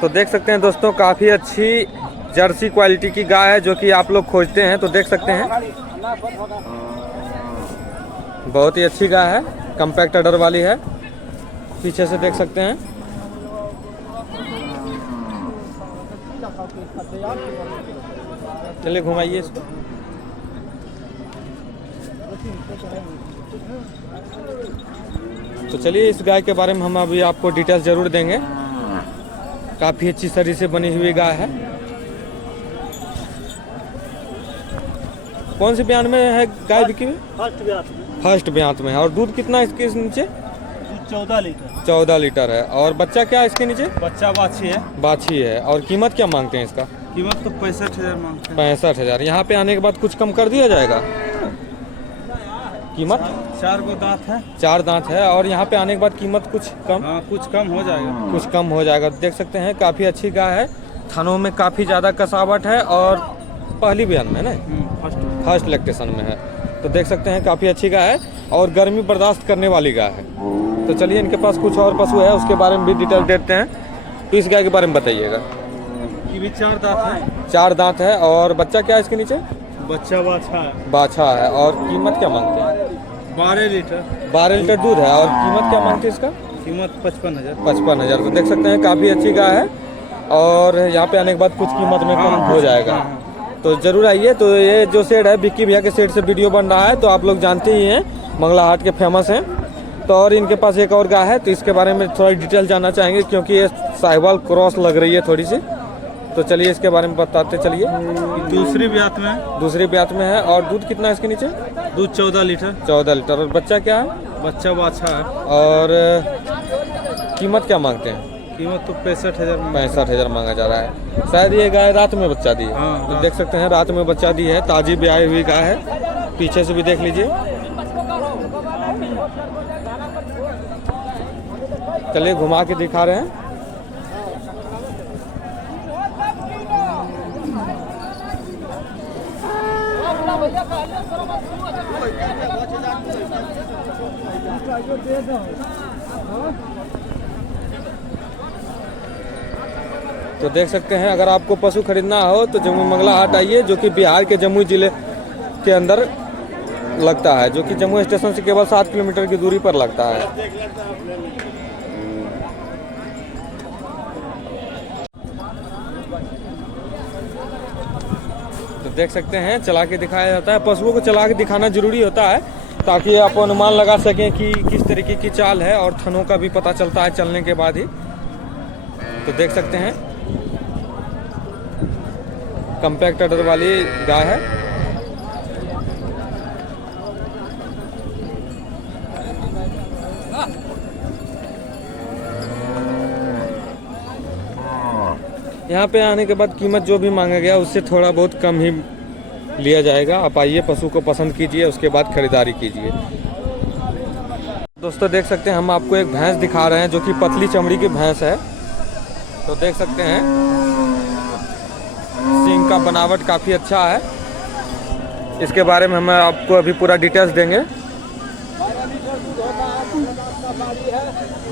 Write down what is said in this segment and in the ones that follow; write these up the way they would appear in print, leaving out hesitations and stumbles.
तो देख सकते हैं दोस्तों, काफ़ी अच्छी जर्सी क्वालिटी की गाय है जो कि आप लोग खोजते हैं। तो देख सकते हैं बहुत ही अच्छी गाय है, कम्पैक्ट अडर वाली है। पीछे से देख सकते हैं। चलिए घुमाइए इसको। तो चलिए इस गाय के बारे में हम अभी आपको डिटेल्स ज़रूर देंगे। काफ़ी अच्छी शरीर से बनी हुई गाय है। कौन सी ब्यान में है गाय बिकी हुई? फर्स्ट ब्यात में है। और दूध कितना इसके नीचे? 14 लीटर। 14 लीटर है। और बच्चा क्या है इसके नीचे? बच्चा बाछी है। बाछी है। और कीमत क्या मांगते हैं इसका? कीमत तो 65,000 मांगते हैं। 65,000। यहाँ पे आने के बाद कुछ कम कर दिया जाएगा? कीमत 4 गो दांत है। 4 दांत है। और यहाँ पे आने के बाद कीमत कुछ कम? हाँ, कुछ कम हो जाएगा। कुछ कम हो जाएगा। देख सकते हैं काफ़ी अच्छी गाय है। थनों में काफ़ी ज़्यादा कसावट है और पहली बयान में ना फर्स्ट लैक्टेशन में है। तो देख सकते हैं काफ़ी अच्छी गाय है और गर्मी बर्दाश्त करने वाली गाय है। तो चलिए इनके पास कुछ और पशु है, उसके बारे में भी डिटेल देते हैं। तो इस गाय के बारे में बताइएगा। ये भी 4 दांत है। 4 दांत है। और बच्चा क्या है इसके नीचे? बच्चा बाछा है। बाछा है। और कीमत क्या मांगते हैं? 12 लीटर। 12 लीटर दूध है। और कीमत क्या मांगते हैं इसका? कीमत 55,000। 55,000। तो देख सकते हैं काफ़ी अच्छी गाय है और यहाँ पे आने के बाद कुछ कीमत में कम हो जाएगा। तो ज़रूर आइए। तो ये जो शेड है, विक्की भैया के शेड से वीडियो बन रहा है, तो आप लोग जानते ही हैं, मंगला हाट के फेमस हैं। तो और इनके पास एक और गाय है, तो इसके बारे में थोड़ा डिटेल जानना चाहेंगे क्योंकि ये साहिवाल क्रॉस लग रही है थोड़ी सी। तो चलिए इसके बारे में बताते चलिए। दूसरी ब्यात में। दूसरी ब्यात में है। और दूध कितना है इसके नीचे? दूध 14 लीटर। 14 लीटर। और बच्चा क्या है? बच्चा बाछा है। और कीमत क्या मांगते हैं? कीमत तो 65,000। 65,000 मांगा जा रहा है। शायद ये गाय रात में बच्चा दी है। हाँ, तो देख सकते हैं रात में बच्चा दी है। ताजी ब्याई हुई गाय है। पीछे से भी देख लीजिए। चलिए घुमा के दिखा रहे हैं। तो देख सकते हैं अगर आपको पशु खरीदना हो तो जम्मू मंगला हाट आइए, जो कि बिहार के जम्मू जिले के अंदर लगता है, जो कि जम्मू स्टेशन से केवल 7 किलोमीटर की दूरी पर लगता है। तो देख सकते हैं चला के दिखाया जाता है। पशुओं को चला के दिखाना जरूरी होता है ताकि आप अनुमान लगा सकें कि किस तरीके की चाल है, और थनों का भी पता चलता है चलने के बाद ही। तो देख सकते हैं कम्पैक्ट अडर वाली गाय है। यहाँ पे आने के बाद कीमत जो भी मांगा गया उससे थोड़ा बहुत कम ही लिया जाएगा। आप आइए, पशु को पसंद कीजिए, उसके बाद खरीदारी कीजिए। दोस्तों देख सकते हैं हम आपको एक भैंस दिखा रहे हैं जो कि पतली चमड़ी की भैंस है। तो देख सकते हैं सींग का बनावट काफ़ी अच्छा है। इसके बारे में हम आपको अभी पूरा डिटेल्स देंगे।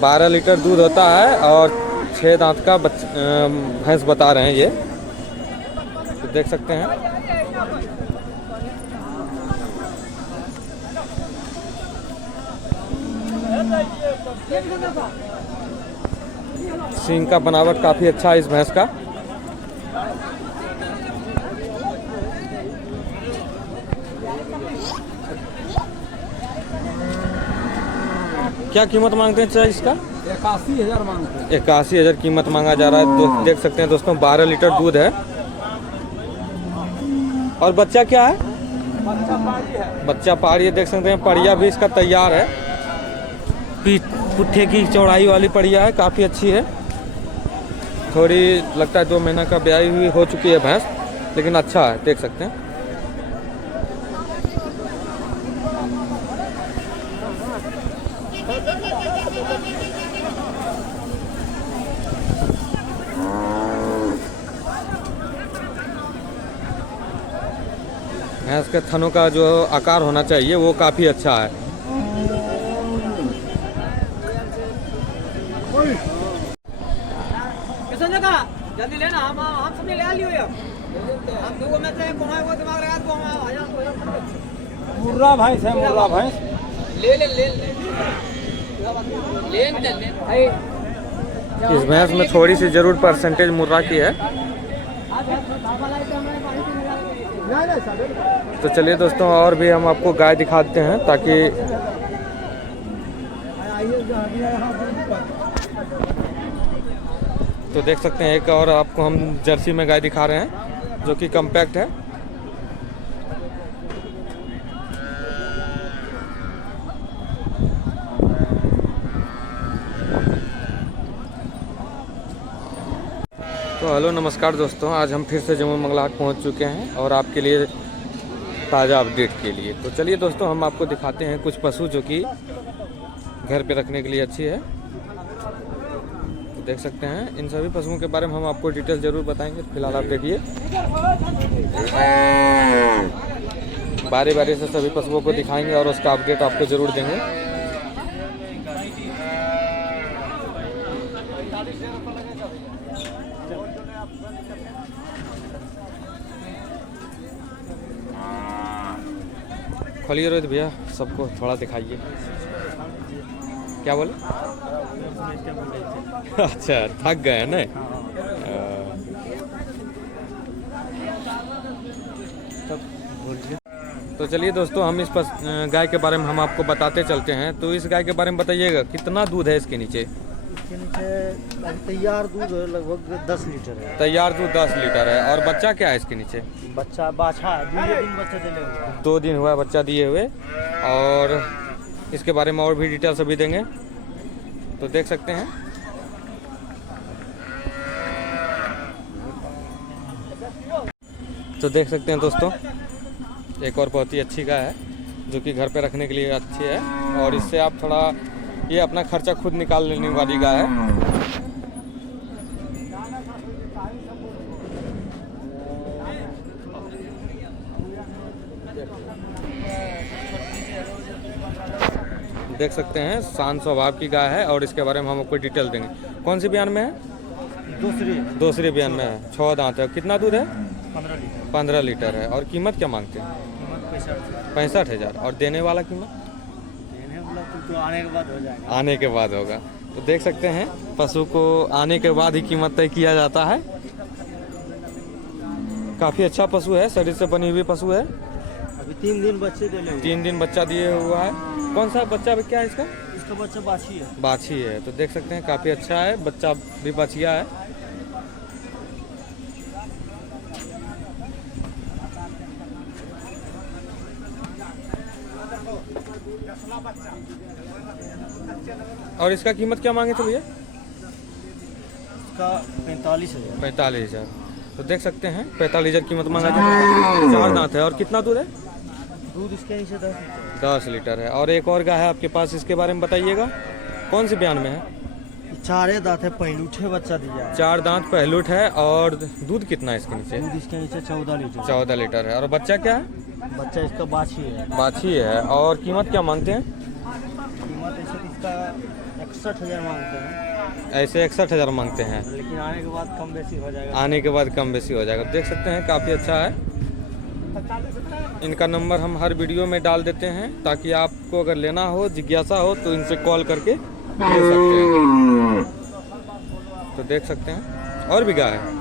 12 लीटर दूध होता है और 6 दांत का भैंस बता रहे हैं ये। तो देख सकते हैं सींग का बनावट काफ़ी अच्छा है इस भैंस का। क्या कीमत मांगते हैं चाहे इसका? 81,000 मांगते हैं। 81,000 कीमत मांगा जा रहा है। देख सकते हैं दोस्तों 12 लीटर दूध है। और बच्चा क्या है? बच्चा पाड़ी है। बच्चा पाड़ी है। देख सकते हैं पड़िया भी इसका तैयार है। पुट्ठे की चौड़ाई वाली पड़िया है, काफ़ी अच्छी है। थोड़ी लगता है 2 महीना का ब्याई हुई हो चुकी है भैंस, लेकिन अच्छा है। देख सकते हैं भैंस के थनों का जो आकार होना चाहिए वो काफ़ी अच्छा है। जल्दी लेना हम सबने ले लियो यार हम दो में से कमाए वो दिमाग लगा तो हम आ जा मुर्रा भैंस है, मुर्रा भैंस। ले ले ले ले ले ले भाई इस भैंस में थोड़ी सी जरूर परसेंटेज मुर्रा की है। तो चलिए दोस्तों, और भी हम आपको गाय दिखाते हैं ताकि तो देख सकते हैं एक और आपको हम जर्सी में गाय दिखा रहे हैं जो कि कम्पैक्ट है। तो हेलो नमस्कार दोस्तों, आज हम फिर से जम्मू मंगलाहाट पहुंच चुके हैं और आपके लिए ताज़ा अपडेट के लिए। तो चलिए दोस्तों, हम आपको दिखाते हैं कुछ पशु जो कि घर पे रखने के लिए अच्छी है। तो देख सकते हैं इन सभी पशुओं के बारे में हम आपको डिटेल ज़रूर बताएंगे। फिलहाल आप देखिए, बारी बारी से सभी पशुओं को दिखाएंगे और उसका अपडेट आपको ज़रूर देंगे। खोलिए रोहित भैया, सबको थोड़ा दिखाइए। क्या बोले? अच्छा, थक गए हैं ना? तो चलिए दोस्तों, हम इस गाय के बारे में हम आपको बताते चलते हैं। तो इस गाय के बारे में बताइएगा, कितना दूध है इसके नीचे? इसके नीचे तैयार दूध लगभग 10 लीटर है। तैयार दूध 10 लीटर है। और बच्चा क्या है इसके नीचे? बच्चा बाछा है, 2 दिन बच्चा दिले हुआ है। 2 दिन हुआ है बच्चा दिए हुए। और इसके बारे में और भी डिटेल्स अभी देंगे, तो देख सकते हैं। तो देख सकते हैं दोस्तों, एक और बहुत ही अच्छी गाय है जो कि घर पे रखने के लिए अच्छी है। और इससे आप थोड़ा ये अपना खर्चा खुद निकाल लेने वाली गाय है। देख सकते हैं शांत स्वभाव की गाय है और इसके बारे में हम आपको डिटेल देंगे। कौन सी बयान में है? दूसरी बयान में है। 6 दांत है। कितना दूध है? 15 लीटर है। और कीमत क्या मांगते हैं? 65,000। और देने वाला कीमत? तो आने के बाद हो जाएगा। आने के बाद होगा। तो देख सकते हैं पशु को आने के बाद ही कीमत तय किया जाता है। काफ़ी अच्छा पशु है, शरीर से बनी हुई पशु है। अभी 3 दिन बच्चे दिले हुए। 3 दिन बच्चा दिए हुआ है। कौन सा बच्चा क्या है इसका? इसका बच्चा बाछी है। बाछी है। तो देख सकते हैं काफ़ी अच्छा है, बच्चा भी बछिया है। और इसका कीमत क्या मांगे थे भैया? इसका 45,000। 45,000। तो देख सकते हैं 45,000 कीमत मांगा जाए। 4 दांत है। और कितना दूध है? दूध इसके नीचे 10 लीटर है। और एक और गाय है आपके पास, इसके बारे में बताइएगा। कौन सी बयान में है? 4 दांत है, पहलूठे बच्चा दिया है। 4 दांत पहलूट है। और दूध कितना है इसके नीचे? दूध इसके नीचे 14 लीटर। 14 लीटर है। और बच्चा क्या है? बच्चा इसका बाछी है। बाछी है। और कीमत क्या मांगते हैं? कीमत ऐसे इसका 61,000 मांगते हैं। ऐसे 61,000 मांगते हैं। लेकिन आने के बाद कम बेसी हो जाएगा। आने के बाद कम बेसी हो जाएगा। देख सकते हैं काफ़ी अच्छा है। इनका नंबर हम हर वीडियो में डाल देते हैं ताकि आपको अगर लेना हो, जिज्ञासा हो, तो इनसे कॉल करके ले सकते हैं। तो देख सकते हैं और भी गाय है।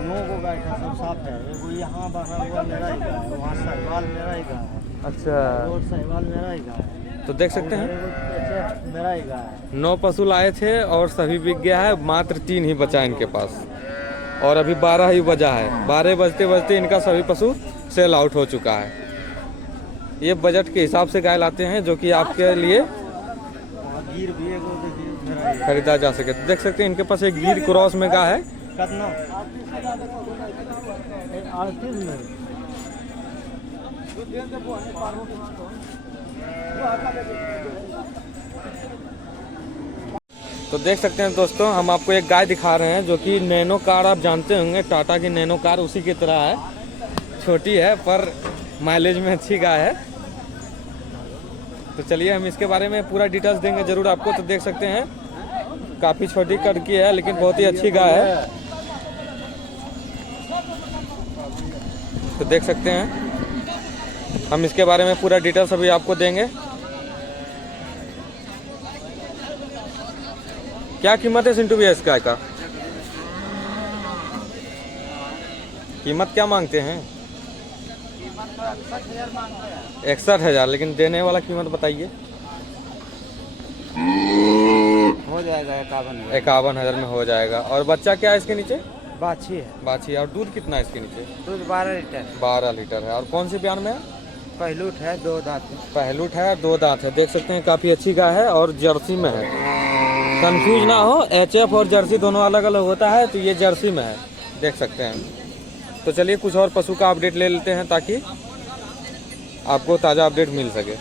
9 गो गाय का सब साफ है। वो यहाँ बना हुआ मेरा ही गाय है, वहाँ साहिवाल मेरा ही गाय है। अच्छा। और साहिवाल मेरा ही गाय है। तो देख सकते हैं मेरा ही गाय है। 9 पशु लाए थे और सभी बिक गया है। मात्र 3 ही बचा इनके पास और अभी 12 ही बजा है। 12 बजते बजते इनका सभी पशु सेल आउट हो चुका है। ये बजट के हिसाब से गाय लाते हैं जो कि आपके लिए गिर भी एगो मेरा ही है। खरीदा जा सके। तो देख सकते हैं इनके पास एक गिर क्रॉस में गाय है। कितना? 38 में। तो देख सकते हैं दोस्तों, हम आपको एक गाय दिखा रहे हैं जो कि नैनो कार, आप जानते होंगे टाटा की नैनो कार, उसी की तरह है। छोटी है पर माइलेज में अच्छी गाय है। तो चलिए हम इसके बारे में पूरा डिटेल्स देंगे ज़रूर आपको। तो देख सकते हैं काफ़ी छोटी कद की है लेकिन बहुत ही अच्छी गाय है। तो देख सकते हैं, हम इसके बारे में पूरा डिटेल्स अभी आपको देंगे। क्या कीमत है सिंटू भैया इस गाय का? कीमत क्या मांगते हैं? 61,000, लेकिन देने वाला कीमत बताइए। हो जाएगा 51,000। 51,000 में हो जाएगा। और बच्चा क्या है इसके नीचे? बाछी है, बाछी। और दूध कितना है इसके नीचे? दूध 12 लीटर। 12 लीटर है। और कौन से ब्यान में है? पहलूट है, 2 दांत है। पहलूट है, 2 दांत है। देख सकते हैं काफ़ी अच्छी गाय है और जर्सी में है। कंफ्यूज ना हो, HF और जर्सी दोनों अलग अलग होता है, तो ये जर्सी में है, देख सकते हैं। तो चलिए कुछ और पशु का अपडेट ले लेते हैं ताकि आपको ताज़ा अपडेट मिल सके।